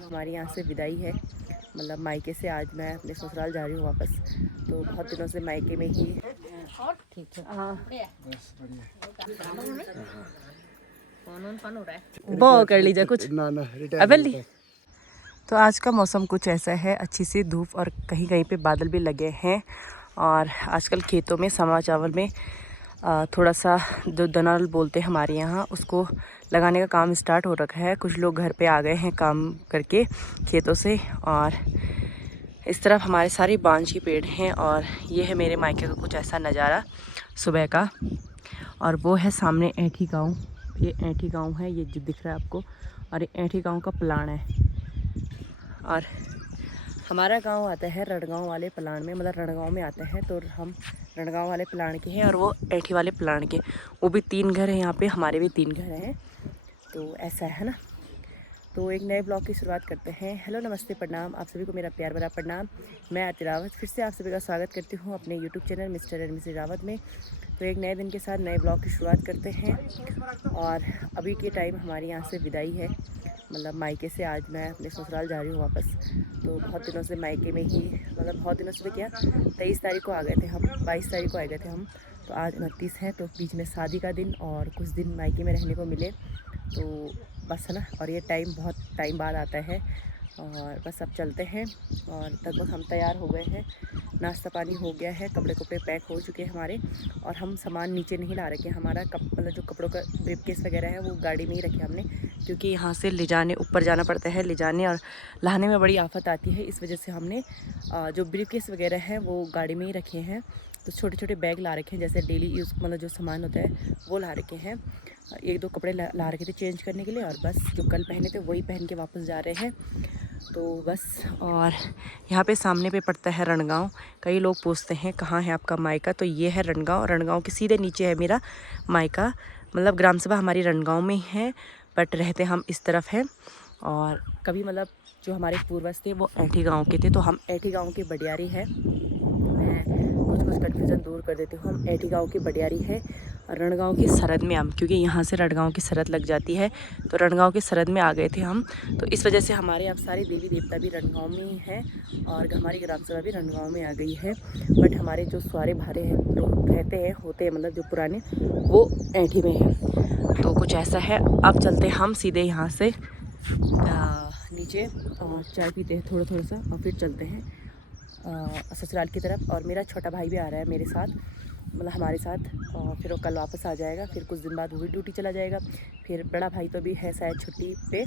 हमारे यहाँ से विदाई है, मतलब मायके से आज मैं अपने ससुराल जा रही हूँ वापस। तो बहुत दिनों से मायके में ही ठीक है। बहुत कर लीजिए कुछ अबली। तो आज का मौसम कुछ ऐसा है, अच्छी सी धूप और कहीं कहीं पे बादल भी लगे हैं। और आजकल खेतों में समा चावल में थोड़ा सा जो दनाल बोलते हैं हमारे यहाँ, उसको लगाने का काम स्टार्ट हो रखा है। कुछ लोग घर पे आ गए हैं काम करके खेतों से। और इस तरफ हमारे सारे बांझी पेड़ हैं। और ये है मेरे मायके का कुछ ऐसा नज़ारा सुबह का। और वो है सामने ऐठी गाँव। ये ऐठी गाँव है, ये जो दिख रहा है आपको। और ये ऐठी गाँव का प्लान है। और हमारा गांव आता है रणगांव वाले प्लान में, मतलब रणगांव में आता है। तो हम रणगांव वाले प्लान के हैं और वो ऐठी वाले प्लान के। वो भी 3 घर हैं यहाँ पे, हमारे भी 3 घर हैं। तो ऐसा है ना। तो एक नए ब्लॉग की शुरुआत करते हैं। हेलो नमस्ते प्रणाम, आप सभी को मेरा प्यार भरा प्रणाम। मैं आरती रावत फिर से आप सभी का स्वागत करती हूँ अपने YouTube channel Mr and Mrs Rawat में। तो एक नए दिन के साथ नए ब्लॉग की शुरुआत करते हैं। और अभी के टाइम हमारे यहाँ से विदाई है, मतलब मायके से आज मैं अपने ससुराल जा रही हूँ वापस। तो बहुत दिनों से मायके में ही, मतलब बहुत दिनों से क्या 23 तारीख को आ गए थे हम, 22 तारीख को आ गए थे हम। तो आज 29 है, तो बीच में शादी का दिन और कुछ दिन मायके में रहने को मिले। तो बस है ना। और ये टाइम बहुत टाइम बाद आता है। और बस अब चलते हैं। और लगभग हम तैयार हो गए हैं, नाश्ता पानी हो गया है, कपड़े कपड़े पैक हो चुके हैं हमारे। और हम सामान नीचे नहीं ला रखे हैं। हमारा मतलब जो कपड़ों का ब्रीफकेस वगैरह है वो गाड़ी में ही रखे हमने, क्योंकि यहाँ से ले जाने ऊपर जाना पड़ता है, ले जाने और लाने में बड़ी आफत आती है। इस वजह से हमने जो ब्रीफकेस वगैरह है वो गाड़ी में ही रखे हैं। तो छोटे छोटे बैग ला रखे हैं, जैसे डेली यूज़ मतलब जो सामान होता है वो ला रखे हैं। 1-2 कपड़े ला रखे थे चेंज करने के लिए। और बस जो कल पहने थे वही पहन के वापस जा रहे हैं। तो बस। और यहाँ पे सामने पे पड़ता है रणगांव। कई लोग पूछते हैं कहाँ है आपका मायका, तो ये है रणगांव। रणगांव के सीधे नीचे है मेरा मायका, मतलब ग्राम सभा हमारी रणगांव में ही है, बट रहते हम इस तरफ हैं। और कभी मतलब जो हमारे पूर्वज थे वो ऐठी गांव के थे, तो हम ऐठी गांव के बडियारी है। मैं कुछ कन्फ्यूज़न दूर कर देती हूँ। हम ऐठी गांव की बडियारी है और रणगांव की सरहद में हम, क्योंकि यहाँ से रणगांव की सरहद लग जाती है। तो रणगांव की सरहद में आ गए थे हम। तो इस वजह से हमारे अब सारे देवी देवता भी रणगांव में ही हैं और हमारी ग्राम सभा भी रणगांव में आ गई है। बट हमारे जो सारे भारे हैं लोग रहते हैं होते हैं, मतलब जो पुराने, वो ऐठी में हैं। तो कुछ ऐसा है। अब चलते हम सीधे यहाँ से नीचे और चाय पीते हैं थोड़ा सा, और फिर चलते हैं ससुराल की तरफ। और मेरा छोटा भाई भी आ रहा है मेरे साथ, मतलब हमारे साथ। और फिर वो कल वापस आ जाएगा। फिर कुछ दिन बाद वो भी ड्यूटी चला जाएगा। फिर बड़ा भाई तो भी है शायद छुट्टी पे,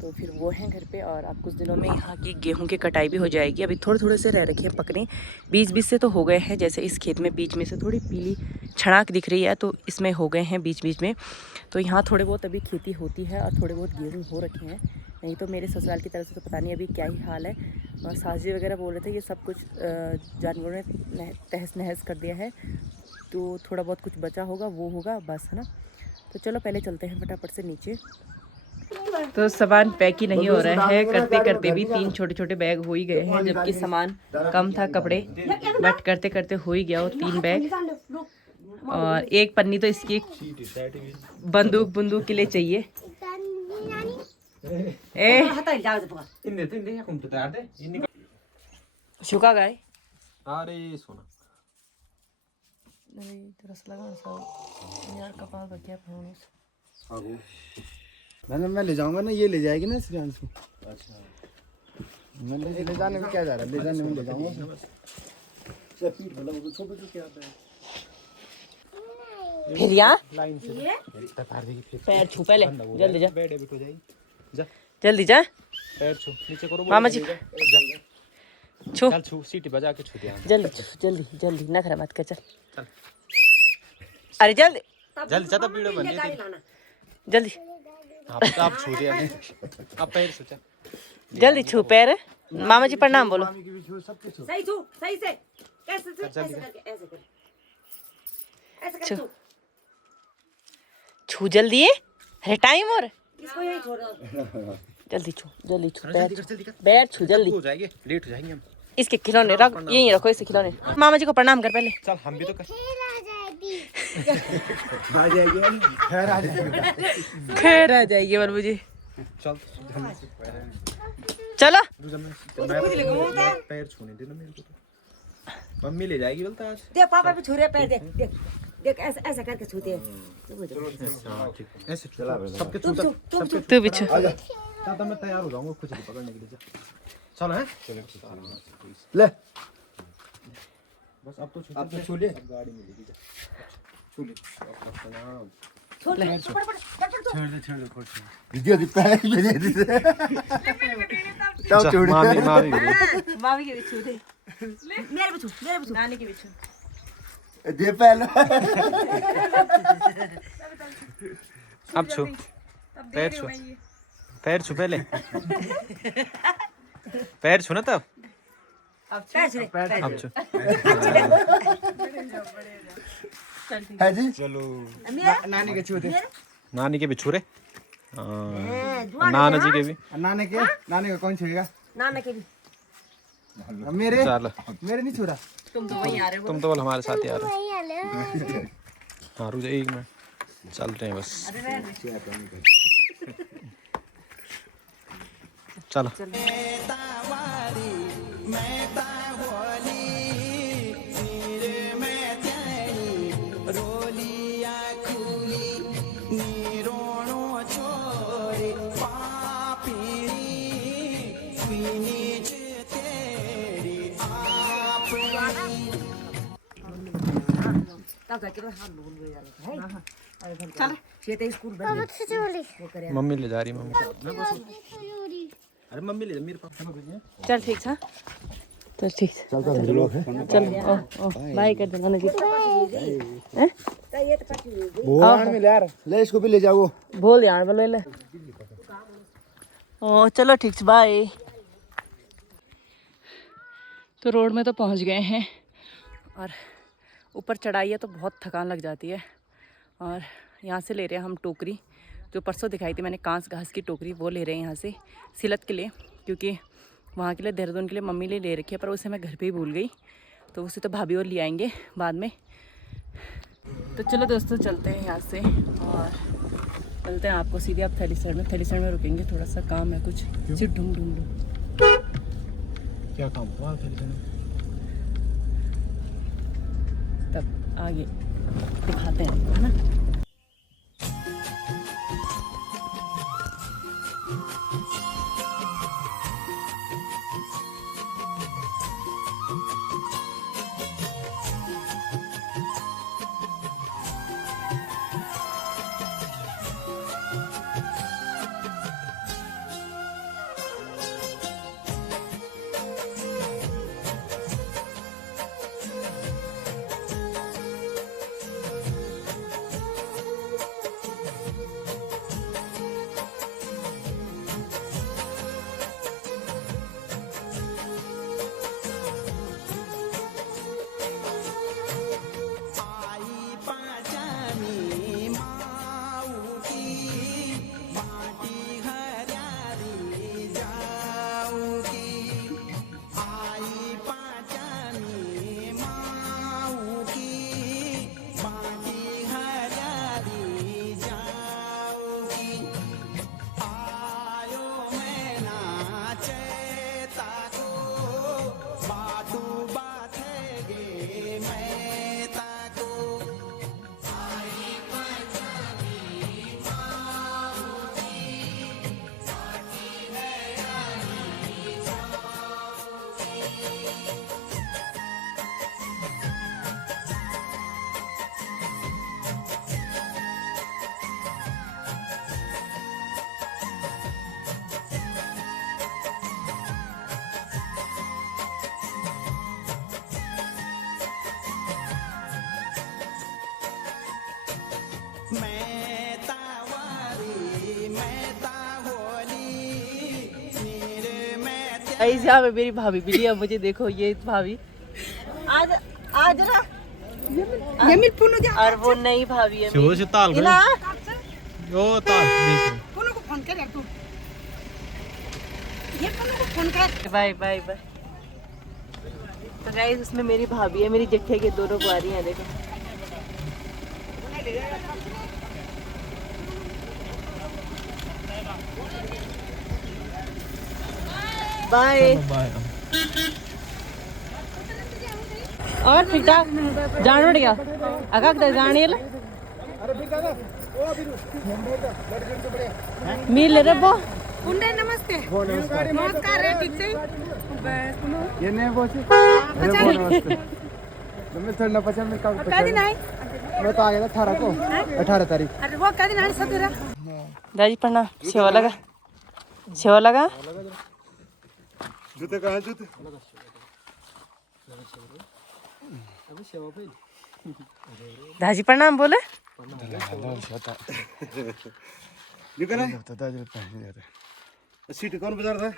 तो फिर वो हैं घर पे। और अब कुछ दिनों में यहाँ की गेहूं की कटाई भी हो जाएगी। अभी थोड़े से रह रखे हैं पकने, बीच से तो हो गए हैं। जैसे इस खेत में बीच में से थोड़ी पीली छड़ाक दिख रही है, तो इसमें हो गए हैं बीच में। तो यहाँ थोड़े बहुत अभी खेती होती है और थोड़े बहुत गेहूँ हो रखे हैं। नहीं तो मेरे ससुराल की तरफ से तो पता नहीं अभी क्या ही हाल है। और साजी वगैरह बोल रहे थे ये सब कुछ जानवरों ने तहस नहस कर दिया है। तो थोड़ा बहुत कुछ बचा होगा वो होगा बस, है ना। तो चलो पहले चलते हैं फटाफट से नीचे। तो सामान पैक ही नहीं हो रहा है, करते करते भी 3 छोटे बैग हो ही गए हैं, जबकि सामान कम था कपड़े, बट करते करते हो ही गया वो 3 बैग। और एक पन्नी तो इसकी बंदूक के लिए चाहिए। शुका गए अरे सोना तरस लगा सब यार, कपाल का क्या मैं ले जाऊंगा ना, ये ले जाएगी ना श्रीयांशु। अच्छा मैं ले जाने में क्या जा रहा है, ले जाने में ले जाऊंगा। फिर यहाँ लाइन से पैर छू पहले, जल्दी जा बैठ बिठो जाई जा, जल्दी जा। पैर छू नीचे करो मामा जी छू, चल छू सीटी बजा के छू दिया। जल्दी नखरा मत कर, चल अरे जल्दी ज्यादा भीड़ बन गई, जल्दी आप छू दिया नहीं, अब पैर छू जल्दी छू पैर। मामा जी प्रणाम बोलो। सही छू, सही से कैसे करके ऐसे कर, ऐसे कर छू, छू जल्दी है, अरे टाइम और इसको यही छोड़ दो। जल्दी छू पैर छू जल्दी, हो जाएंगे, लेट हो जाएंगे हम। इसके खिलौने रख, यहीं रखो इसके खिलौने। मामा जी को प्रणाम कर पहले। चल हम भी तो कर आ जाएगी, खैर आ जाएगी। खैर आ जाएगी बाबू जी। चल चलो पैर छूने देना मेरे को। मम्मी ले जाएगी बोलता आज। देख पापा भी छू रहे पैर, देख देख देख, ऐसा ऐसा करके छूते हैं। ऐसे सबके तुम छू, तुम छू। तू भी छू। दादा मैं तैयार हो जाऊंगा कुछ पकड़ने के लिए। चलो हैं ले बस अब तो अब तो छू ले। गाड़ी मिलेगी छू ले। छोड़ दे, छोड़ पड़ छोड़ दे दे पैर में दे दे। तब छोड़ मामी मामी मामी के भी छू दे। मेरे भी छू, मेरे भी छू। नानी के भी छू। दे पहले। अब छू पैर छू, पैर छू पहले। पैर छू ना तब। पैर छू, पैर अब छू। है जी चलो नानी के छू दे। नानी के भी छू रे। जुआ नाना जी के भी। नानी का कौन छुएगा? नाना के भी। मेरे चलो मेरे नहीं छुरा। तुम तो वहीं आ रहे हो। तुम तो बोल हमारे साथ ही आ रहे हो। हाँ रुक जाइए एक मिनट, चल रहे हैं बस। चलो तब जाके हाथ भूल गए यार। चल शेते स्कूल बंद वो करे। मम्मी ले जा रही मम्मी। अरे मम्मी ले जा मेरे पास। चल ठीक है। चल ठीक है। चल ओ बाय कर दे नाना जी। हैं? ये तो काटी हुई है। भोर में ले यार, ले इसको भी ले जाओ। बोल यार बोले ले। ओ चलो ठीक है बाय। तो रोड में तो पहुंच गए हैं और ऊपर चढ़ाई है तो बहुत थकान लग जाती है। और यहाँ से ले रहे हैं हम टोकरी, जो परसों दिखाई थी मैंने कांस घास की टोकरी, वो ले रहे हैं यहाँ से सिलत के लिए, क्योंकि वहाँ के लिए देहरादून के लिए मम्मी ले रखी है, पर उसे मैं घर पे ही भूल गई, तो उसे तो भाभी और ले आएंगे बाद में। तो चलो दोस्तों चलते हैं यहाँ से और चलते हैं आपको सीधे आप थैलीसैंड में रुकेंगे, थोड़ा सा काम है कुछ, सिर्फ ढूंढ लो। क्या काम हुआ तब आगे दिखाते हैं, है ना। ऐसे यहाँ पे मेरी भाभी भी लिया मुझे, देखो ये भाभी आज आज ना यमिल पुनो जा और वो नई भाभी है से ताल गए ना। ओ ताल पुनो को फोन कर तू, ये पुनो को फोन कर। Bye bye bye. तो गाइस उसमें मेरी भाभी है, मेरी जेठे के दोनों बुआरी हैं, देखो बाय। और ठीक ठाक जान बढ़िया अगर जाने मिल रे बो उन्डे नमस्ते नमस्कार रे ठीक से ये नहीं पहुंचे मैं चढ़ना पचा मैं कब क्या दिन आई मैं तो आ गया था 18 को 18 तारीख। अरे वो क्या दिन आई सब तेरा दादी प्रणाम। सेवा लगा जूते कहाँ जूते दादी प्रणाम बोले सीट कौन बजा रहा था?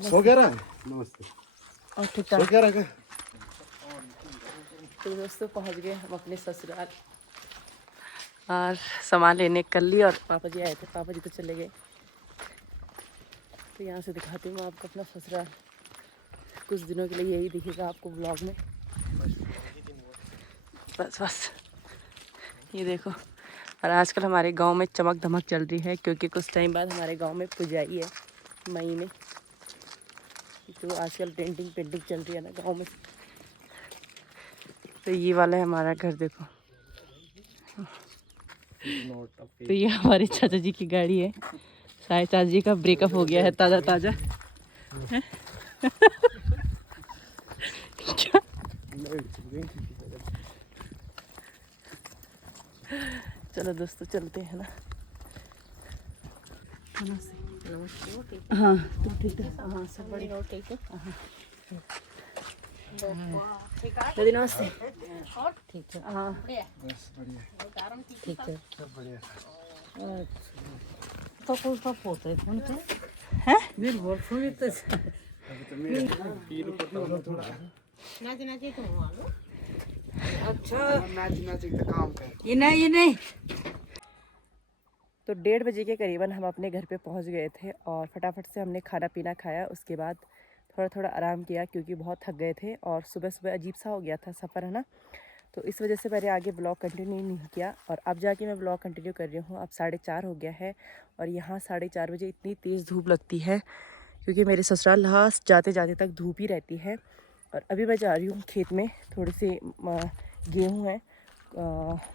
सो गया रहा नमस्ते और ठीक सो ठाक। गया रहा तो दोस्तों पहुंच गए हम अपने ससुराल और सामान लेने कर ली और पापा जी आए थे, पापा जी तो चले गए। तो यहाँ से दिखाती हूँ आपको अपना ससुराल। कुछ दिनों के लिए यही दिखेगा आपको ब्लॉग में। बस ये देखो। और आजकल हमारे गांव में चमक धमक चल रही है क्योंकि कुछ टाइम बाद हमारे गांव में पुजाई है मई में। तो आजकल पेंटिंग चल रही है ना गांव में। तो ये वाला है हमारा घर देखो। तो ये हमारे चाचा जी की गाड़ी है। शायद चाचा जी का ब्रेकअप हो गया है ताज़ा है? क्या? चलो दोस्तों चलते हैं ना। हाँ तो ठीक है। हाँ सब बढ़िया ठीक है। दादी नमस्ते। ठीक है। हाँ ठीक है सब बढ़िया। तो कौन सा फोटो है फोन पे हैं? मेरे वो फोन तो नाच तो काम कर ये नहीं तो 1:30 बजे के करीबन हम अपने घर पे पहुंच गए थे और फटाफट से हमने खाना पीना खाया। उसके बाद थोड़ा आराम किया क्योंकि बहुत थक गए थे और सुबह अजीब सा हो गया था सफ़र है ना। तो इस वजह से मैंने आगे ब्लॉग कंटिन्यू नहीं किया और अब जाके मैं ब्लॉग कंटिन्यू कर रही हूँ। अब 4:30 हो गया है और यहाँ 4:30 बजे इतनी तेज़ धूप लगती है क्योंकि मेरे ससुराल लास्ट जाते तक धूप ही रहती है। और अभी मैं जा रही हूँ खेत में। थोड़े से गेहूँ हैं,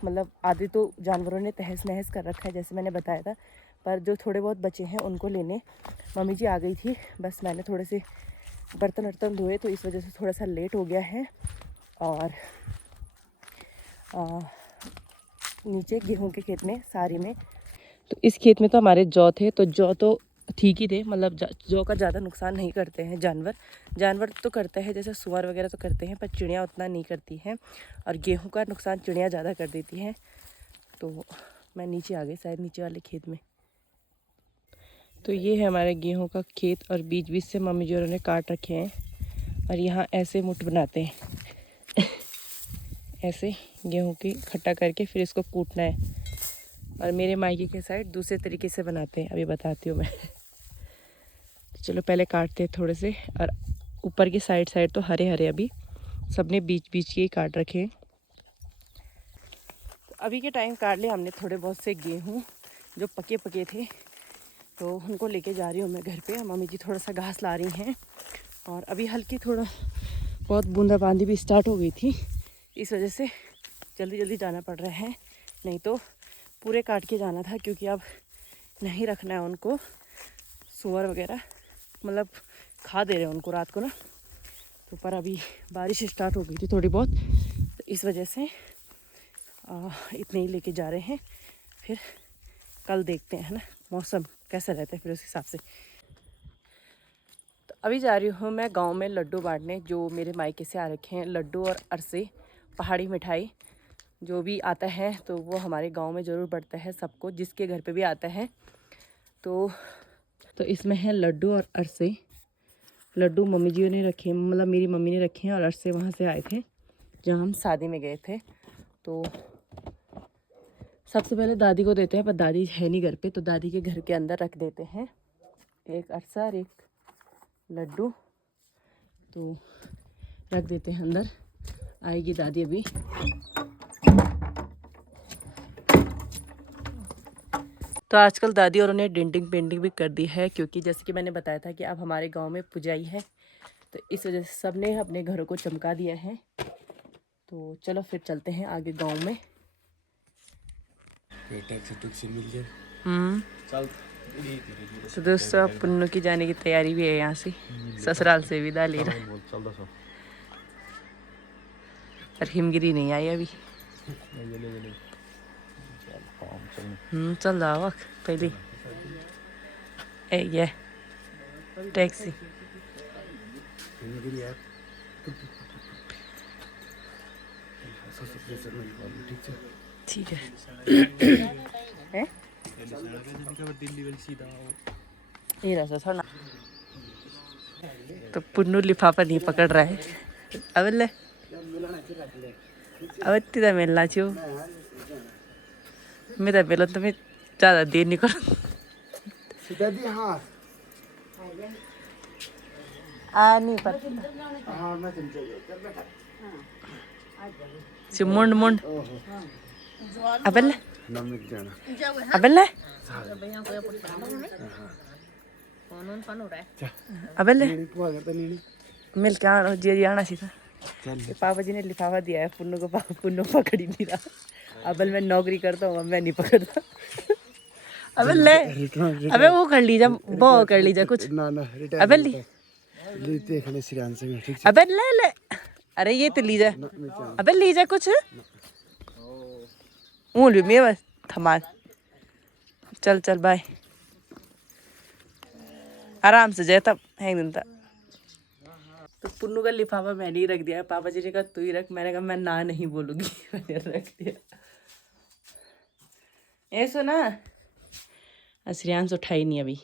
मतलब आधे तो जानवरों ने तहस नहस कर रखा है जैसे मैंने बताया था, पर जो थोड़े बहुत बचे हैं उनको लेने मम्मी जी आ गई थी। बस मैंने थोड़े से बर्तन धोए तो इस वजह से थोड़ा सा लेट हो गया है। और नीचे गेहूं के खेत में सारी में, तो इस खेत में तो हमारे जौ थे तो जौ तो ठीक ही थे, मतलब जौ का ज़्यादा नुकसान नहीं करते हैं जानवर तो करते हैं, जैसे सुअर वगैरह तो करते हैं पर चिड़िया उतना नहीं करती हैं। और गेहूं का नुकसान चिड़िया ज़्यादा कर देती हैं। तो मैं नीचे आ गई शायद नीचे वाले खेत में। तो ये है हमारे गेहूं का खेत और बीच से मम्मी जी उन्होंने काट रखे हैं और यहाँ ऐसे मुठ बनाते हैं ऐसे गेहूं की खट्टा करके फिर इसको कूटना है। और मेरे मायके के साइड दूसरे तरीके से बनाते हैं, अभी बताती हूँ मैं। तो चलो पहले काटते हैं थोड़े से। और ऊपर की साइड तो हरे अभी सबने बीच के ही काट रखे हैं। तो अभी के टाइम काट लिए हमने थोड़े बहुत से गेहूँ जो पके थे, तो उनको लेके जा रही हूँ मैं घर पे। मम्मी जी थोड़ा सा घास ला रही हैं और अभी हल्की थोड़ा बहुत बूंदाबांदी भी स्टार्ट हो गई थी, इस वजह से जल्दी जाना पड़ रहा है। नहीं तो पूरे काट के जाना था क्योंकि अब नहीं रखना है उनको। सुअर वगैरह मतलब खा दे रहे हैं उनको रात को ना। तो पर अभी बारिश स्टार्ट हो गई थी थोड़ी बहुत, तो इस वजह से इतने ही लेके जा रहे हैं। फिर कल देखते हैं ना मौसम कैसा रहता है, फिर उस हिसाब से। तो अभी जा रही हूँ मैं गांव में लड्डू बांटने, जो मेरे मायके से आ रखे हैं। लड्डू और अरसे पहाड़ी मिठाई जो भी आता है तो वो हमारे गांव में ज़रूर बढ़ता है सबको, जिसके घर पे भी आता है। तो इसमें है लड्डू और अरसे। लड्डू मम्मी जी ने रखे, मतलब मेरी मम्मी ने रखे हैं, और अरसे वहाँ से आए थे जहाँ हम शादी में गए थे। तो सबसे पहले दादी को देते हैं, पर दादी है नहीं घर पे, तो दादी के घर के अंदर रख देते हैं। एक अरसा और एक लड्डू तो रख देते हैं अंदर। आएगी दादी अभी। तो आजकल दादी और उन्हें डेंटिंग पेंटिंग भी कर दी है, क्योंकि जैसे कि मैंने बताया था कि अब हमारे गांव में पुजाई है, तो इस वजह से सब ने अपने घरों को चमका दिया है। तो चलो फिर चलते हैं आगे गांव में। तो दोस्तों अब पुन्नू की जाने की तैयारी भी है, यहाँ से ससुराल से विदा ले रहा, पर हिमगिरी नहीं आई अभी। चल जाओ पहले ये टैक्सी। ठीक है। ये रहा सर ना। तो पुन्नू लिफाफा नहीं पकड़ रहा है। अब ले अब इतना मिलना चाहिए। मेरा बेलन तो मैं ज़्यादा देर नहीं कर। नहीं पता। मुंड मुंड अबल अबल अबल मिल के आना जी आना सी था। पापा जी ने लिफाफा दिया है पुन्नू को, पुन्नू पकड़ ही नहीं रहा। अबल मैं नौकरी करता हूँ, मैं नहीं पकड़ता। अबे ले अबे वो कर लीजिए, वो कर लीजिए कुछ। अबे ली अबे ले ले, अरे ये तो लीजिए। अबे लीजिए कुछ ऊल भी बस थमा। चल चल बाय, आराम से जाए तब है दिन तक। तो पुन्नू का लिफाफा मैंने ही रख दिया है। पापा जी ने कहा तू ही रख, मैंने कहा मैं ना नहीं बोलूँगी। मैंने रख दिया। ऐसो ना श्रेयांश उठाई नहीं अभी।